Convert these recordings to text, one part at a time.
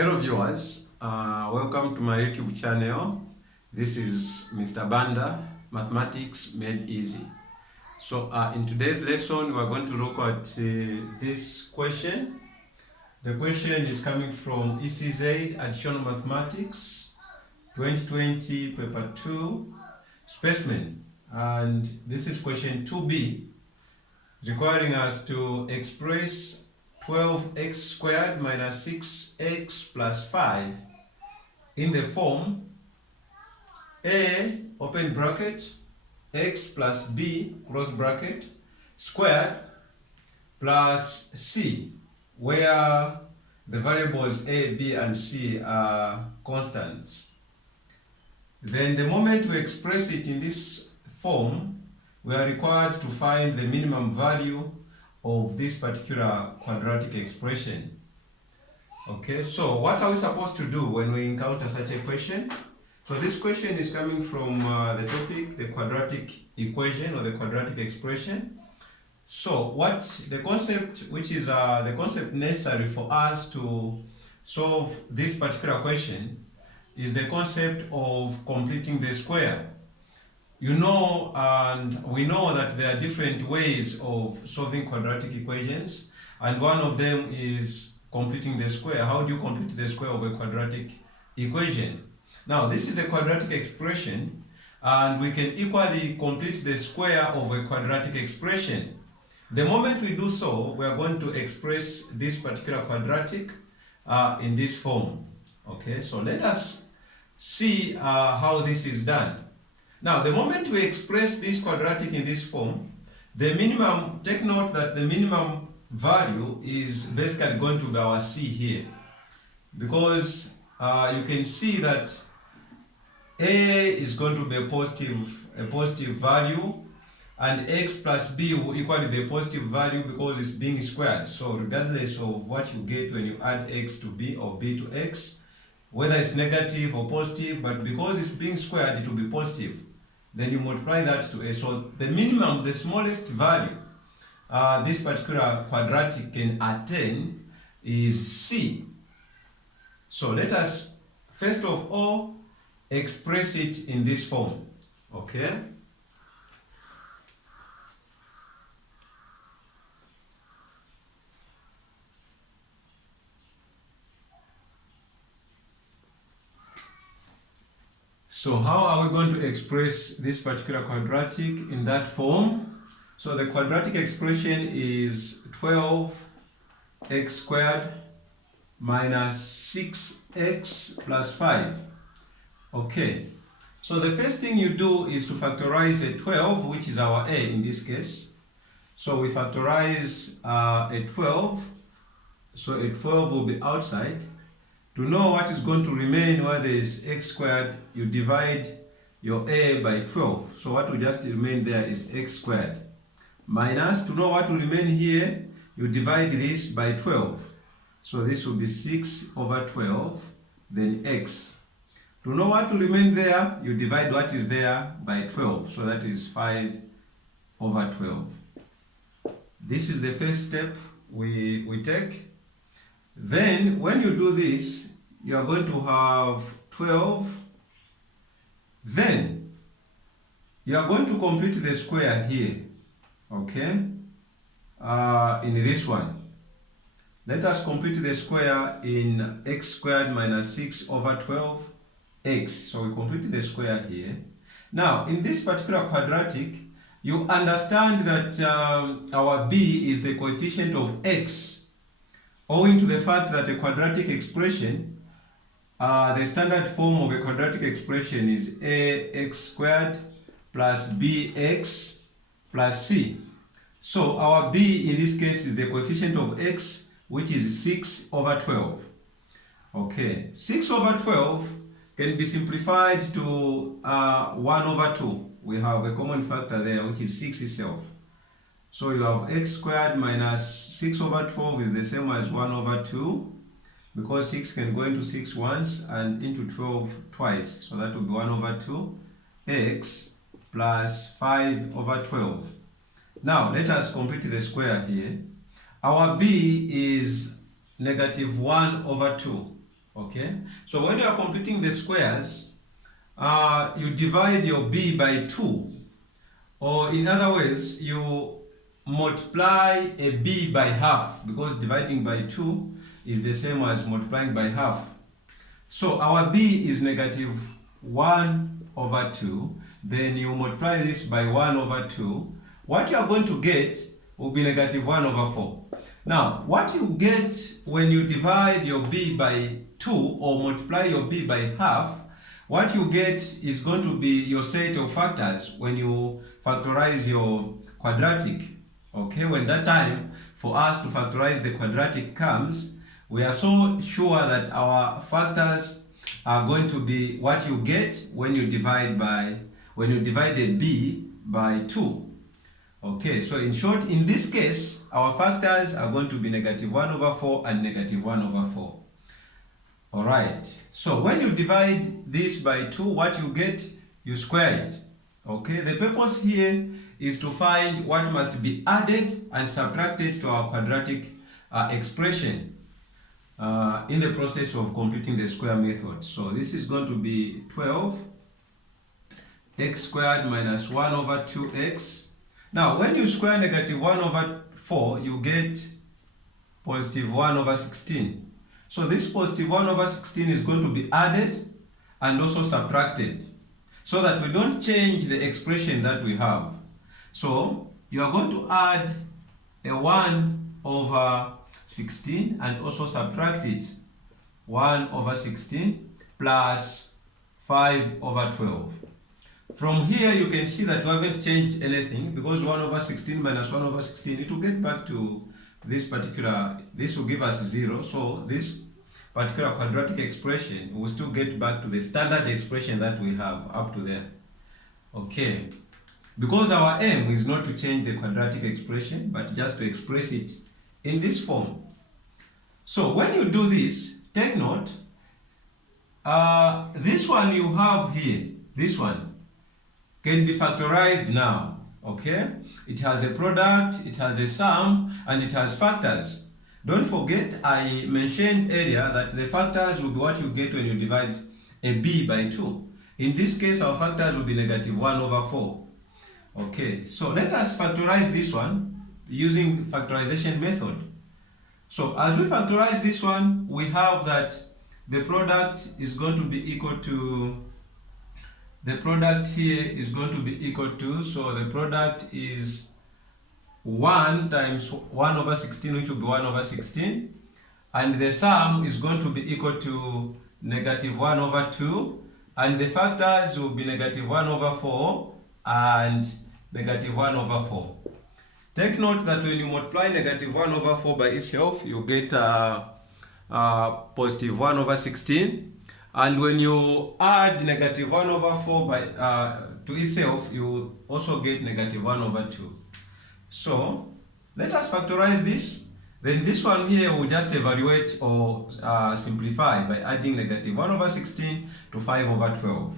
Hello viewers, welcome to my YouTube channel. This is Mr. Banda, Mathematics Made Easy. So in today's lesson we are going to look at this question. The question is coming from ECZ Additional Mathematics 2020 paper 2 Specimen, and this is question 2b, requiring us to express 12x squared minus 6x plus 5 in the form a open bracket x plus b close bracket squared plus c, where the variables a, b and c are constants. Then the moment we express it in this form, we are required to find the minimum value of this particular quadratic expression. Okay, so what are we supposed to do when we encounter such a question? So this question is coming from the topic, the quadratic equation or the quadratic expression. So what the concept, which is the concept necessary for us to solve this particular question, is the concept of completing the square. You know, and we know that there are different ways of solving quadratic equations, and one of them is completing the square. How do you complete the square of a quadratic equation? Now, this is a quadratic expression, and we can equally complete the square of a quadratic expression. The moment we do so, we are going to express this particular quadratic in this form. Okay, so let us see how this is done. Now, the moment we express this quadratic in this form, the minimum, take note that the minimum value is basically going to be our c here, because you can see that a is going to be a positive value, and x plus b will equally be a positive value because it's being squared. So regardless of what you get when you add x to b or b to x, whether it's negative or positive, but because it's being squared, it will be positive. Then you multiply that to a. So the minimum, the smallest value this particular quadratic can attain is c. So let us first of all express it in this form. Okay. So how are we going to express this particular quadratic in that form? So the quadratic expression is 12x squared minus 6x plus 5. Okay, so the first thing you do is to factorize a 12, which is our a in this case. So we factorize a 12, so a 12 will be outside. To know what is going to remain where there is x squared, you divide your a by 12. So what will just remain there is x squared. Minus, to know what will remain here, you divide this by 12. So this will be 6 over 12, then x. To know what will remain there, you divide what is there by 12. So that is 5 over 12. This is the first step we take. Then, when you do this, you are going to have 12. Then, you are going to complete the square here, okay, in this one. Let us complete the square in x squared minus 6 over 12 x. So we complete the square here. Now, in this particular quadratic, you understand that our b is the coefficient of x, owing to the fact that a quadratic expression, the standard form of a quadratic expression is ax squared plus bx plus c. So our b in this case is the coefficient of x, which is 6 over 12. Okay, 6 over 12 can be simplified to 1 over 2. We have a common factor there, which is 6 itself. So you have x squared minus 6 over 12 is the same as 1 over 2, because 6 can go into 6 once and into 12 twice. So that will be 1 over 2 x plus 5 over 12. Now let us complete the square here. Our b is negative 1 over 2. Okay, so when you are completing the squares, you divide your b by 2, or in other words, you multiply a b by half, because dividing by 2 is the same as multiplying by half. So our b is negative 1 over 2. Then you multiply this by 1 over 2. What you are going to get will be negative 1 over 4. Now, what you get when you divide your b by 2 or multiply your b by half, what you get is going to be your set of factors when you factorize your quadratic. Okay, when that time for us to factorize the quadratic comes, we are so sure that our factors are going to be what you get when you divide a b by 2. Okay, so in short, in this case, our factors are going to be negative 1 over 4 and negative 1 over 4. Alright, so when you divide this by 2, what you get, you square it. Okay, the purpose here is to find what must be added and subtracted to our quadratic expression in the process of completing the square method. So this is going to be 12 x squared minus 1 over 2x. Now, when you square negative 1 over 4, you get positive 1 over 16. So this positive 1 over 16 is going to be added and also subtracted, so that we don't change the expression that we have. So you are going to add a 1 over 16 and also subtract it, 1 over 16 plus 5 over 12. From here you can see that we haven't changed anything, because 1 over 16 minus 1 over 16, it will get back to this will give us 0. So this particular quadratic expression will still get back to the standard expression that we have up to there. Okay, because our aim is not to change the quadratic expression, but just to express it in this form. So when you do this, take note, this one you have here, this one can be factorized now. Okay, it has a product, it has a sum, and it has factors. Don't forget, I mentioned earlier that the factors will be what you get when you divide a b by 2. In this case, our factors will be negative 1 over 4. Okay, so let us factorize this one using the factorization method. So as we factorize this one, we have that the product is going to be equal to, the product here is going to be equal to, so the product is 1 times 1 over 16, which will be 1 over 16. And the sum is going to be equal to negative 1 over 2. And the factors will be negative 1 over 4 and negative 1 over 4. Take note that when you multiply negative 1 over 4 by itself, you get positive 1 over 16. And when you add negative 1 over 4 by to itself, you also get negative 1 over 2. So let us factorize this. Then this one here will just evaluate or simplify by adding negative 1 over 16 to 5 over 12.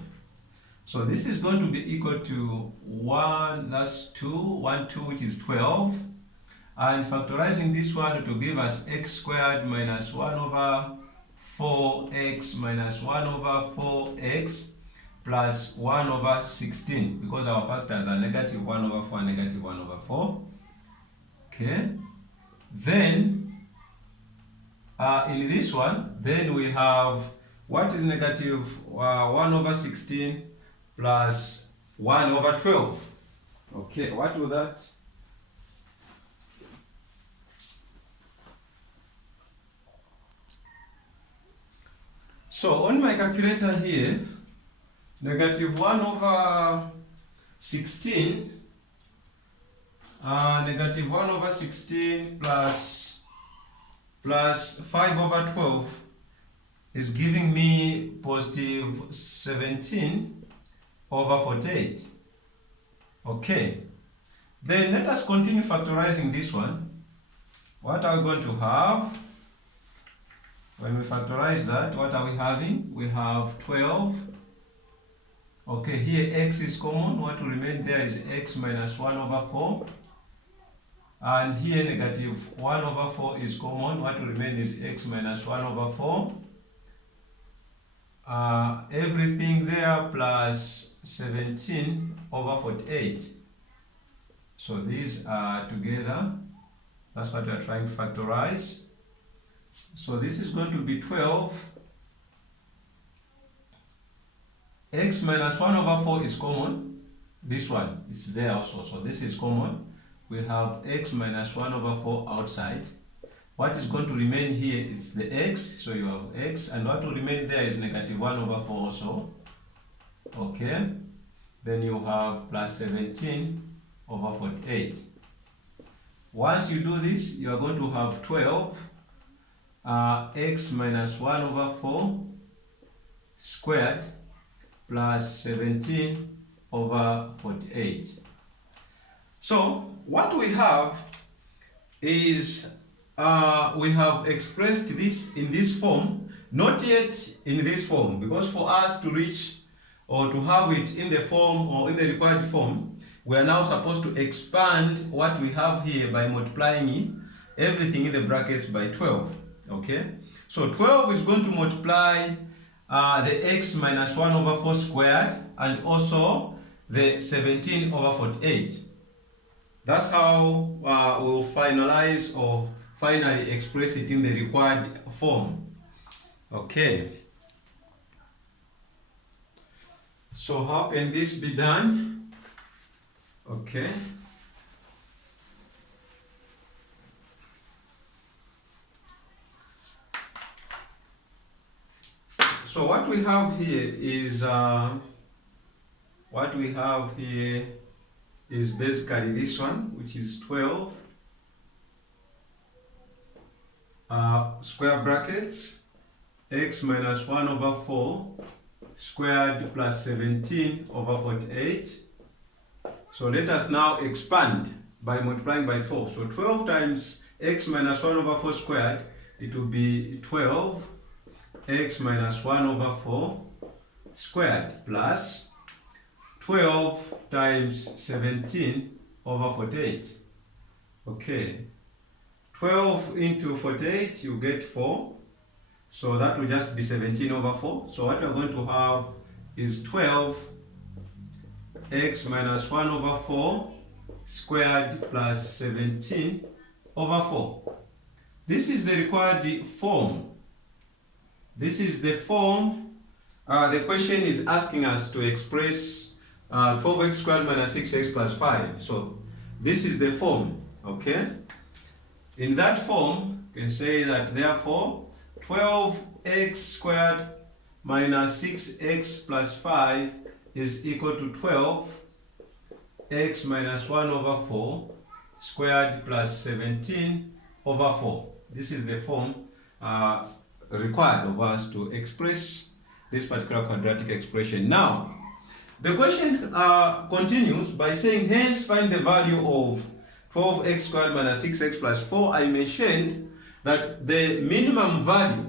So this is going to be equal to 1, that's 2, 1, 2, which is 12. And factorizing this one to give us x squared minus 1 over 4x minus 1 over 4x plus 1 over 16, because our factors are negative 1 over 4 and negative 1 over 4. Okay. Then, in this one, then we have what is negative 1 over 16 plus 1 over 12. Okay, what will that? So on my calculator here, negative 1 over 16, negative 1 over 16 plus 5 over 12 is giving me positive 17 over 48. Okay, then let us continue factorizing this one. What are we going to have? When we factorize that, what are we having? We have 12. Okay, here x is common. What will remain there is x minus 1 over 4. And here negative 1 over 4 is common. What will remain is x minus 1 over 4. everything there plus 17 over 48. So these are together. That's what we are trying to factorize. So this is going to be 12. X minus 1 over 4 is common. This one is there also. So this is common. We have x minus 1 over 4 outside. What is going to remain here is the x. So you have x. And what will remain there is negative 1 over 4 also. Okay. Then you have plus 17 over 48. Once you do this, you are going to have 12 x minus 1 over 4 squared plus 17 over 48. So what we have is we have expressed this in this form, not yet in this form, because for us to reach or to have it in the form or in the required form, we are now supposed to expand what we have here by multiplying everything in the brackets by 12. Okay, so 12 is going to multiply the x minus 1 over 4 squared and also the 17 over 48. That's how we'll finalize or finally express it in the required form. Okay. So how can this be done? Okay. So what we have here is basically this one, which is 12 square brackets x minus 1 over 4 squared plus 17 over 48. So let us now expand by multiplying by 12. So 12 times x minus 1 over 4 squared, it will be 12 x minus 1 over 4 squared plus 12 times 17 over 48. Okay, 12 into 48, you get 4. So that will just be 17 over 4. So what we are going to have is 12 x minus 1 over 4 squared plus 17 over 4. This is the required form. This is the form. The question is asking us to express 12x squared minus 6x plus 5. So this is the form, okay? In that form, you can say that therefore 12x squared minus 6x plus 5 is equal to 12x minus 1 over 4 squared plus 17 over 4. This is the form required of us to express this particular quadratic expression. Now, the question continues by saying, hence find the value of 12x squared minus 6x plus 4. I mentioned that the minimum value,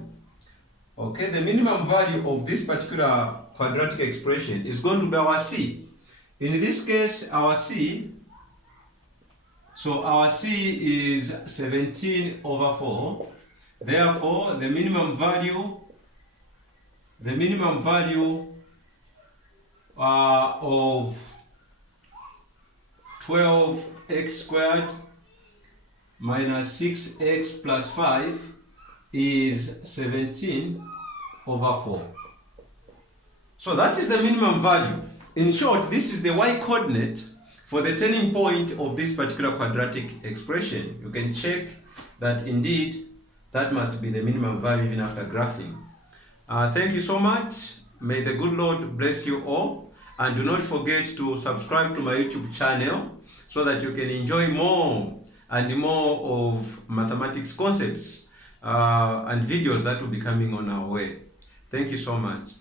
okay, the minimum value of this particular quadratic expression is going to be our c. In this case, our c, so our c is 17 over 4. Therefore, the minimum value of 12x squared minus 6x plus 5 is 17 over 4. So that is the minimum value. In short, this is the y-coordinate for the turning point of this particular quadratic expression. You can check that indeed that must be the minimum value even after graphing. Thank you so much. May the good Lord bless you all. And do not forget to subscribe to my YouTube channel so that you can enjoy more and more of mathematics concepts and videos that will be coming on our way. Thank you so much.